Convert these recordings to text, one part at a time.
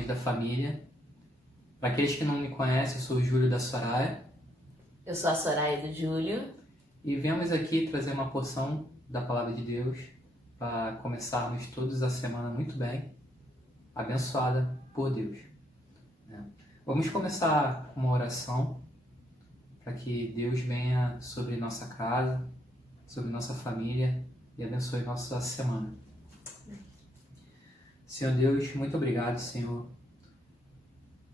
Questões da Família. Para aqueles que não me conhecem, eu sou o Júlio da Soraya. Eu sou a Soraya do Júlio. E viemos aqui trazer uma porção da Palavra de Deus para começarmos todos a semana muito bem, abençoada por Deus. Vamos começar com uma oração para que Deus venha sobre nossa casa, sobre nossa família e abençoe nossa semana. Senhor Deus, muito obrigado, Senhor,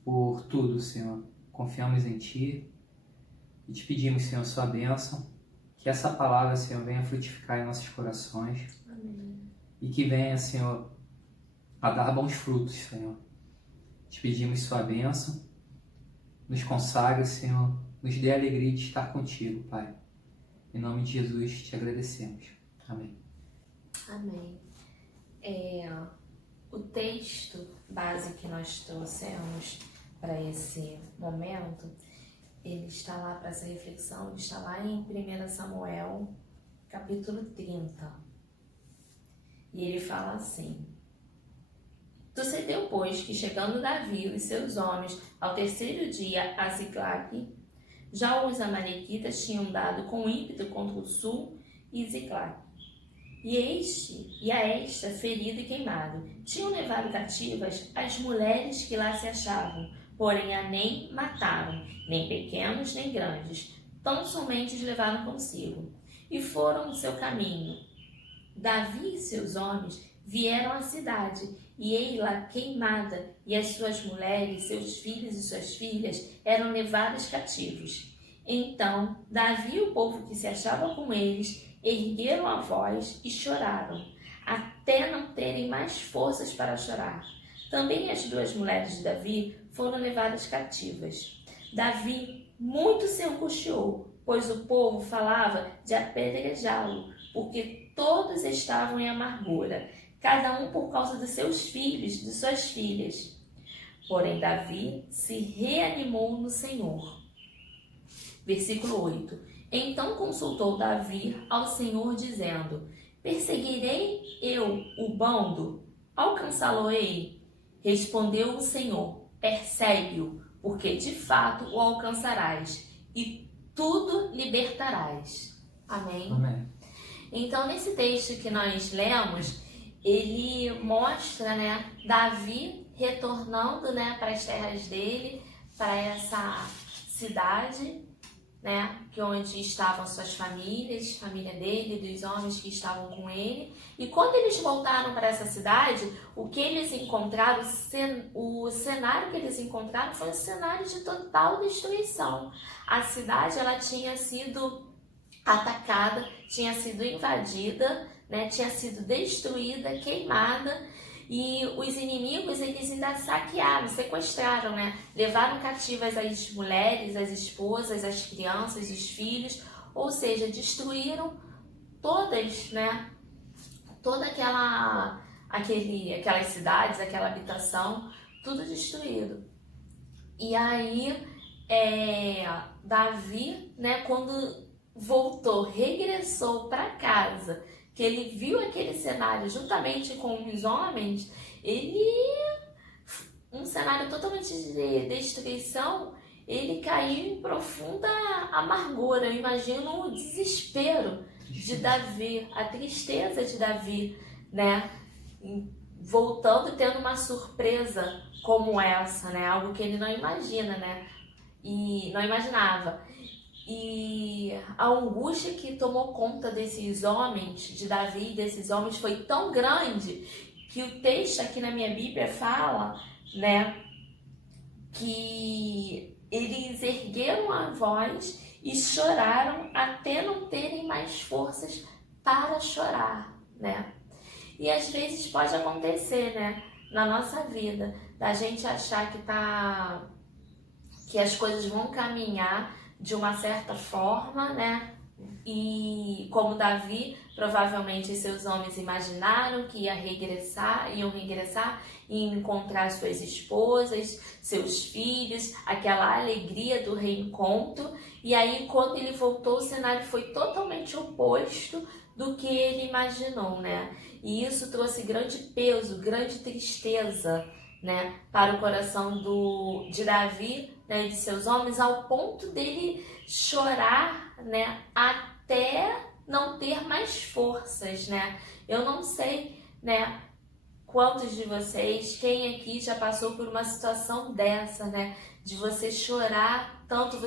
por tudo, Senhor. Confiamos em Ti e te pedimos, Senhor, sua bênção, que essa palavra, Senhor, venha frutificar em nossos corações. Amém. E que venha, Senhor, a dar bons frutos, Senhor. Te pedimos sua bênção, nos consagre, Senhor, nos dê a alegria de estar contigo, Pai. Em nome de Jesus, te agradecemos. Amém. Amém. O texto base que nós trouxemos para esse momento, ele está lá para essa reflexão, ele está lá em 1 Samuel, capítulo 30. E ele fala assim: Sucedeu, pois, que chegando Davi e seus homens ao terceiro dia a Ziclague, já os amalequitas tinham dado com ímpeto contra o sul e Ziclague. E a esta, ferido e queimado, tinham levado cativas as mulheres que lá se achavam, porém a nem mataram, nem pequenos nem grandes, tão somente os levaram consigo, e foram no seu caminho. Davi e seus homens vieram à cidade, e ei-la queimada, e as suas mulheres, seus filhos e suas filhas eram levados cativos. Então Davi e o povo que se achava com eles ergueram a voz e choraram, até não terem mais forças para chorar. Também as duas mulheres de Davi foram levadas cativas. Davi muito se angustiou, pois o povo falava de apedrejá-lo, porque todos estavam em amargura, cada um por causa dos seus filhos e de suas filhas. Porém Davi se reanimou no Senhor. Versículo 8. Então consultou Davi ao Senhor, dizendo: Perseguirei eu o bando? Alcançá-lo-ei? Respondeu o Senhor: Persegue-o, porque de fato o alcançarás, e tudo libertarás. Amém? Amém. Então, nesse texto que nós lemos, ele mostra, Davi retornando, para as terras dele, para essa cidade, que onde estavam suas famílias, família dele, dos homens que estavam com ele. E quando eles voltaram para essa cidade, o que eles encontraram, o cenário que eles encontraram foi um cenário de total destruição. A cidade, ela tinha sido atacada, tinha sido invadida, tinha sido destruída, queimada. E os inimigos, eles ainda saquearam, sequestraram, levaram cativas as mulheres, as esposas, as crianças, os filhos, ou seja, destruíram todas, toda aquelas cidades, aquela habitação, tudo destruído. E aí, Davi, quando voltou, regressou para casa, que ele viu aquele cenário juntamente com os homens, um cenário totalmente de destruição, ele caiu em profunda amargura. Eu imagino o desespero de Davi, a tristeza de Davi, voltando e tendo uma surpresa como essa, algo que ele não imagina, e não imaginava. E a angústia que tomou conta desses homens, de Davi, desses homens, foi tão grande que o texto aqui na minha Bíblia fala, que eles ergueram a voz e choraram até não terem mais forças para chorar, E às vezes pode acontecer, na nossa vida, da gente achar que as coisas vão caminhar de uma certa forma, E como Davi, provavelmente seus homens imaginaram que iam regressar e encontrar suas esposas, seus filhos, aquela alegria do reencontro. E aí, quando ele voltou, o cenário foi totalmente oposto do que ele imaginou, E isso trouxe grande peso, grande tristeza, né, para o coração de Davi, né, e de seus homens, ao ponto dele chorar, né, até não ter mais forças, né? Eu não sei, né, quantos de vocês, quem aqui já passou por uma situação dessa, né, de você chorar tanto,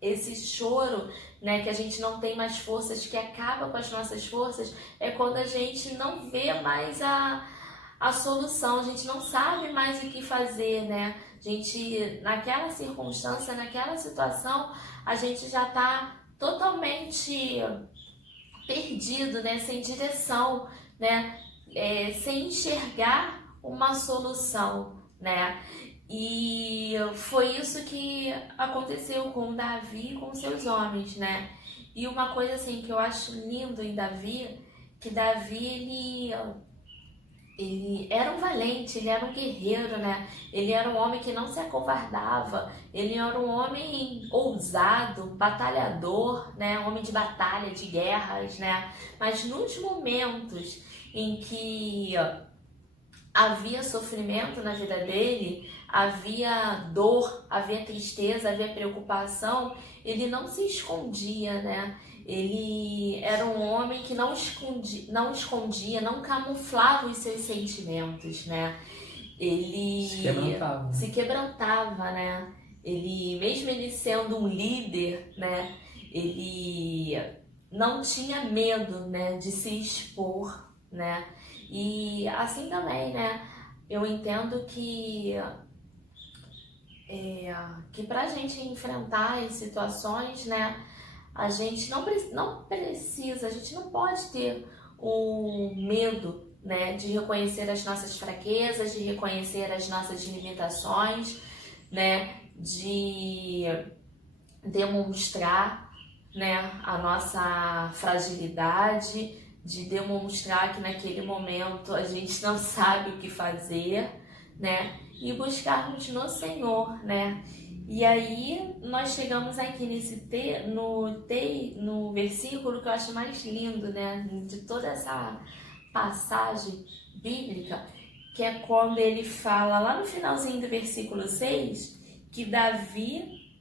esse choro, né, que a gente não tem mais forças, que acaba com as nossas forças, é quando a gente não vê mais a solução, a gente não sabe mais o que fazer, né? A gente, naquela circunstância, naquela situação, a gente já está totalmente perdido, né? Sem direção, né? Sem enxergar uma solução, né? E foi isso que aconteceu com Davi e com seus homens, né? E uma coisa assim que eu acho lindo em Davi, que Davi ele era um valente, ele era um guerreiro, né? Ele era um homem que não se acovardava, ele era um homem ousado, batalhador, né? Um homem de batalha, de guerras, né? Mas nos momentos em que havia sofrimento na vida dele, havia dor, havia tristeza, havia preocupação, ele não se escondia, né? Ele era um homem que não escondia, não camuflava os seus sentimentos, né? Ele se quebrantava, né? Ele, mesmo ele sendo um líder, né? Ele não tinha medo, né, de se expor, né? E assim também, né? Eu entendo que pra gente enfrentar as situações, né? A gente não precisa, a gente não pode ter o medo, né, de reconhecer as nossas fraquezas, de reconhecer as nossas limitações, né, de demonstrar, né, a nossa fragilidade, de demonstrar que naquele momento a gente não sabe o que fazer, né, e buscarmos no Senhor, né. E aí nós chegamos aqui no versículo que eu acho mais lindo, né, de toda essa passagem bíblica, que é quando ele fala lá no finalzinho do versículo 6, que Davi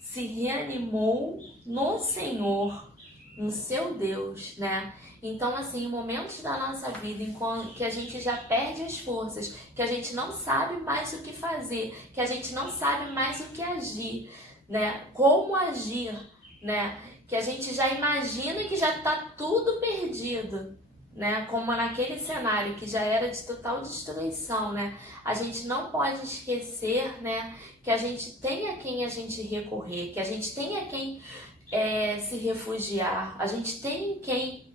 se reanimou no Senhor, no seu Deus, né? Então, assim, em momentos da nossa vida em que a gente já perde as forças, que a gente não sabe mais o que fazer, que a gente não sabe mais o que agir, né? Como agir, né? Que a gente já imagina que já está tudo perdido, né? Como naquele cenário que já era de total destruição, né? A gente não pode esquecer, né, que a gente tem a quem a gente recorrer, que a gente tem a quem se refugiar, a gente tem quem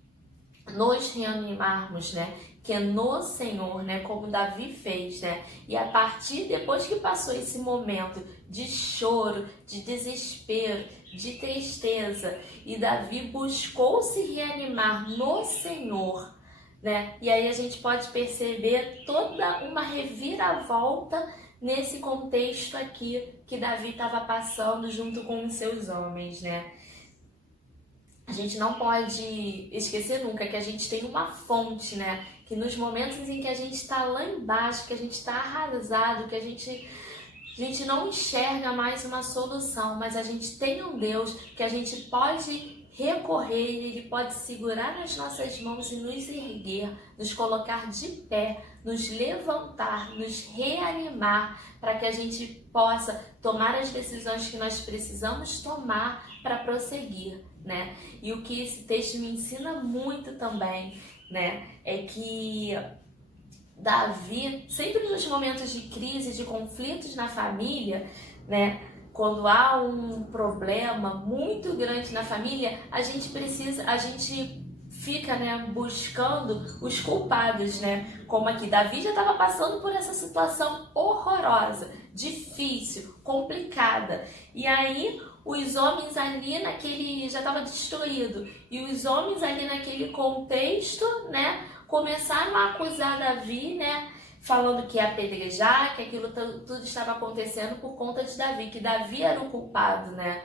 nos reanimarmos, né? Que é no Senhor, né? Como Davi fez, né? E a partir, depois que passou esse momento de choro, de desespero, de tristeza, e Davi buscou se reanimar no Senhor, né? E aí a gente pode perceber toda uma reviravolta nesse contexto aqui que Davi estava passando junto com os seus homens, né? A gente não pode esquecer nunca que a gente tem uma fonte, né? Que nos momentos em que a gente está lá embaixo, que a gente está arrasado, que a gente não enxerga mais uma solução, mas a gente tem um Deus que a gente pode recorrer, Ele pode segurar nas nossas mãos e nos erguer, nos colocar de pé, nos levantar, nos reanimar, para que a gente possa tomar as decisões que nós precisamos tomar para prosseguir, né? E o que esse texto me ensina muito também, né, é que Davi, sempre nos momentos de crise, de conflitos na família, né, quando há um problema muito grande na família, a gente fica, né, buscando os culpados, né? Como aqui, Davi já estava passando por essa situação horrorosa, difícil, complicada. E aí, os homens ali já estava destruído. E os homens ali naquele contexto, né, começaram a acusar Davi, né? Falando que ia apedrejar, que aquilo tudo estava acontecendo por conta de Davi, que Davi era o culpado, né?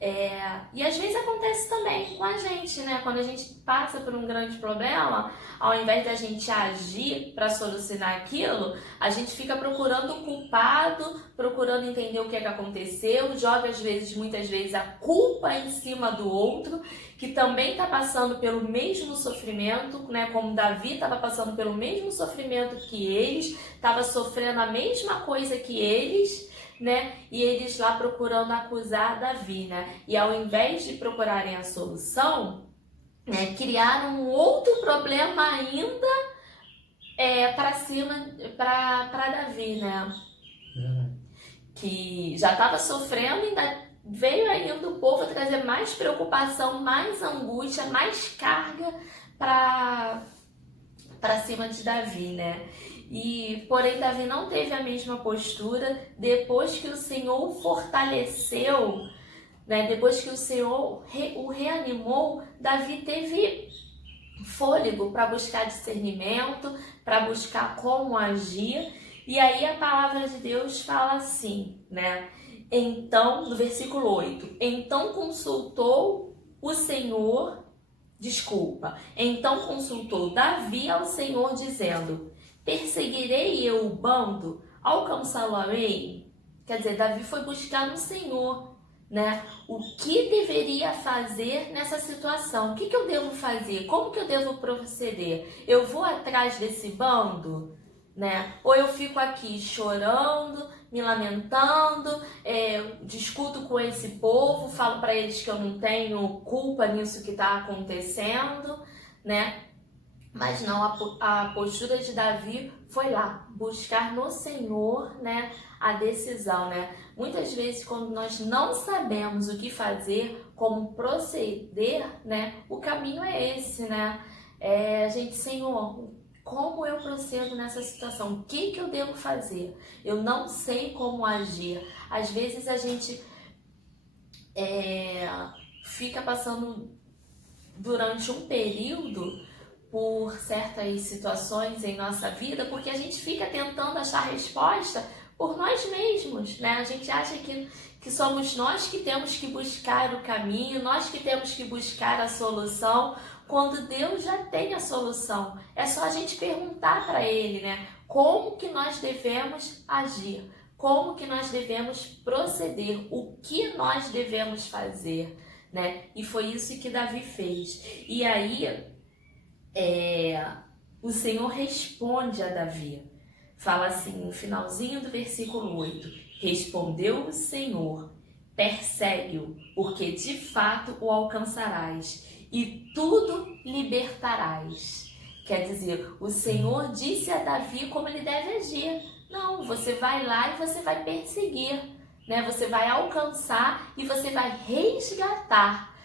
E às vezes acontece também com a gente, né? Quando a gente passa por um grande problema, ao invés da gente agir para solucionar aquilo, a gente fica procurando o culpado, procurando entender o que é que aconteceu, joga muitas vezes a culpa em cima do outro, que também está passando pelo mesmo sofrimento, né? Como Davi estava passando pelo mesmo sofrimento que eles, estava sofrendo a mesma coisa que eles, né? E eles lá procurando acusar Davi, né? E ao invés de procurarem a solução, né, criaram um outro problema ainda para cima, para Davi, né? Que já estava sofrendo, ainda veio ainda o povo trazer mais preocupação, mais angústia, mais carga para cima de Davi, né? Porém, Davi não teve a mesma postura depois que o Senhor o fortaleceu, né? Depois que o Senhor o reanimou, Davi teve fôlego para buscar discernimento, para buscar como agir. E aí a palavra de Deus fala assim, né? Então, no versículo 8, então consultou Davi ao Senhor, dizendo: perseguirei eu o bando, alcançá-lo-ei? Quer dizer, Davi foi buscar no Senhor, né? O que deveria fazer nessa situação? O que eu devo fazer? Como que eu devo proceder? Eu vou atrás desse bando, né? Ou eu fico aqui chorando, me lamentando, discuto com esse povo, falo para eles que eu não tenho culpa nisso que está acontecendo, né? Mas não, a postura de Davi foi lá, buscar no Senhor, né, a decisão, né? Muitas vezes, quando nós não sabemos o que fazer, como proceder, né, o caminho é esse, né? Senhor, como eu procedo nessa situação? O que eu devo fazer? Eu não sei como agir. Às vezes a gente fica passando durante um período por certas situações em nossa vida, porque a gente fica tentando achar resposta por nós mesmos, né? A gente acha que somos nós que temos que buscar o caminho, nós que temos que buscar a solução, quando Deus já tem a solução. É só a gente perguntar para Ele, né? Como que nós devemos agir? Como que nós devemos proceder? O que nós devemos fazer, né? E foi isso que Davi fez. E aí o Senhor responde a Davi. Fala assim, no finalzinho do versículo 8. Respondeu o Senhor: persegue-o, porque de fato o alcançarás e tudo libertarás. Quer dizer, o Senhor disse a Davi como ele deve agir. Não, você vai lá e você vai perseguir, né? Você vai alcançar e você vai resgatar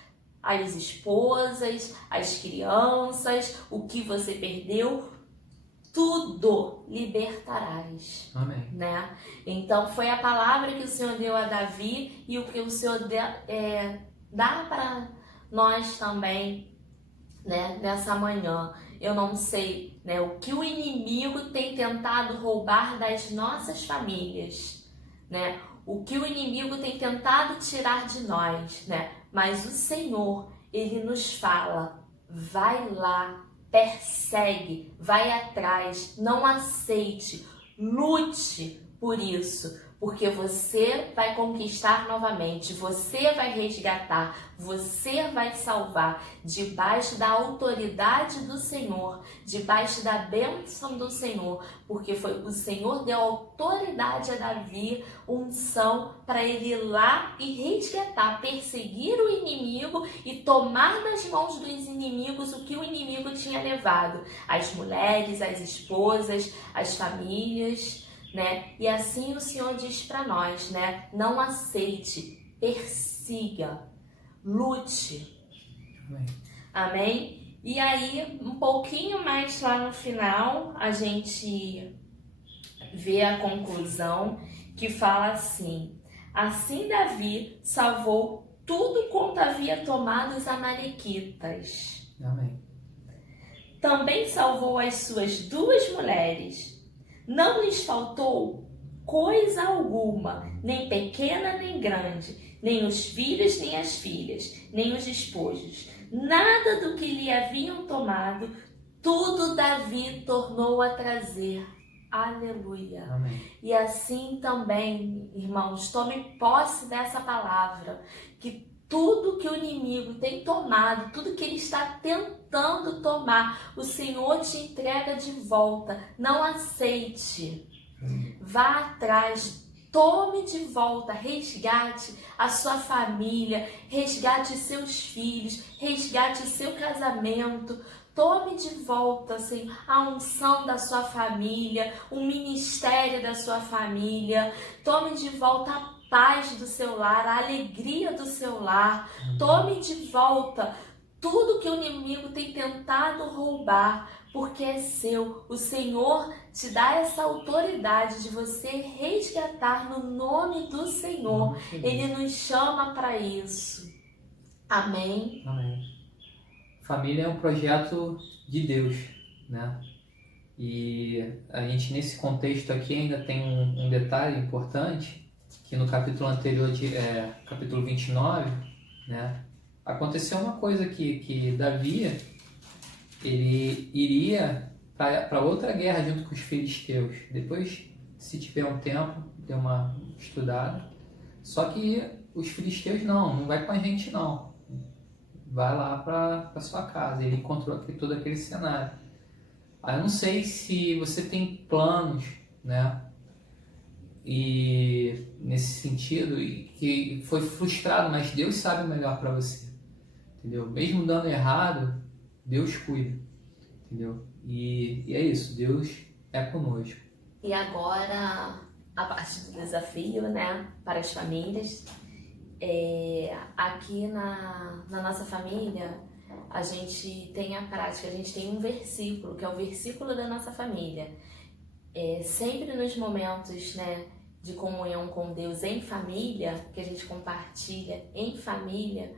as esposas, as crianças, o que você perdeu, tudo libertarás. Amém. Né? Então foi a palavra que o Senhor deu a Davi e o que o Senhor dá para nós também, né, nessa manhã. Eu não sei, né, o que o inimigo tem tentado roubar das nossas famílias, né? O que o inimigo tem tentado tirar de nós, né? Mas o Senhor, Ele nos fala: vai lá, persegue, vai atrás, não aceite, lute por isso, porque você vai conquistar novamente, você vai resgatar, você vai salvar, debaixo da autoridade do Senhor, debaixo da bênção do Senhor, porque foi o Senhor deu autoridade a Davi, unção para ele ir lá e resgatar, perseguir o inimigo e tomar das mãos dos inimigos o que o inimigo tinha levado, as mulheres, as esposas, as famílias, né? E assim o Senhor diz para nós, né? Não aceite, persiga, lute. Amém. Amém? E aí, um pouquinho mais lá no final, a gente vê a conclusão que fala assim: assim Davi salvou tudo quanto havia tomado os amalequitas. Amém. Também salvou as suas 2 mulheres. Não lhes faltou coisa alguma, nem pequena nem grande, nem os filhos nem as filhas, nem os despojos, nada do que lhe haviam tomado, tudo Davi tornou a trazer. Aleluia. Amém. E assim também, irmãos, tomem posse dessa palavra, que tudo que o inimigo tem tomado, tudo que ele está tentando tomar, o Senhor te entrega de volta. Não aceite. Vá atrás, tome de volta, resgate a sua família, resgate seus filhos, resgate seu casamento. Tome de volta, assim, a unção da sua família, o ministério da sua família. Tome de volta a paz do seu lar, a alegria do seu lar. Tome de volta tudo que o inimigo tem tentado roubar, porque é seu. O Senhor te dá essa autoridade de você resgatar no nome do Senhor. Ele nos chama para isso. Amém? Amém. Família é um projeto de Deus, né? E a gente, nesse contexto aqui, ainda tem um detalhe importante, que no capítulo anterior, capítulo 29, né? Aconteceu uma coisa que Davi, ele iria para outra guerra junto com os filisteus. Depois, se tiver um tempo, dê uma estudada. Só que os filisteus não vai com a gente não. Vai lá para sua casa. Ele encontrou todo aquele cenário. Eu não sei se você tem planos, né? E nesse sentido, e que foi frustrado, mas Deus sabe o melhor para você, entendeu? Mesmo dando errado, Deus cuida, entendeu? E é isso, Deus é conosco. E agora, a parte do desafio, né, para as famílias. Aqui na nossa família, a gente tem a prática, a gente tem um versículo, que é o versículo da nossa família. Sempre nos momentos, né, de comunhão com Deus em família, que a gente compartilha em família,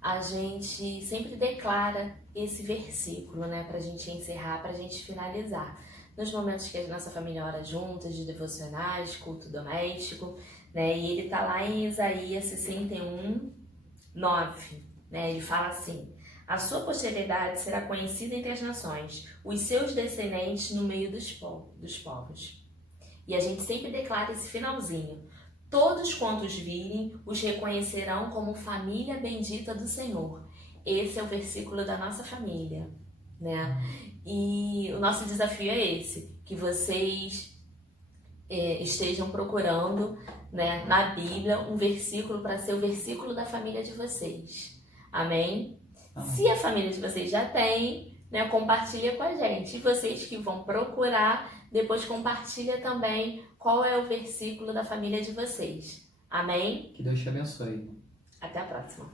a gente sempre declara esse versículo, né, pra gente encerrar, pra gente finalizar. Nos momentos que a nossa família ora juntas, de devocionais, culto doméstico, né, e ele tá lá em Isaías 61, 9, né, ele fala assim: a sua posteridade será conhecida entre as nações, os seus descendentes no meio dos povos. E a gente sempre declara esse finalzinho: todos quantos virem os reconhecerão como família bendita do Senhor. Esse é o versículo da nossa família, né? E o nosso desafio é esse, que vocês estejam procurando, né, na Bíblia um versículo para ser o versículo da família de vocês. Amém? Se a família de vocês já tem, né, compartilha com a gente. E vocês que vão procurar, depois compartilha também qual é o versículo da família de vocês. Amém? Que Deus te abençoe. Até a próxima.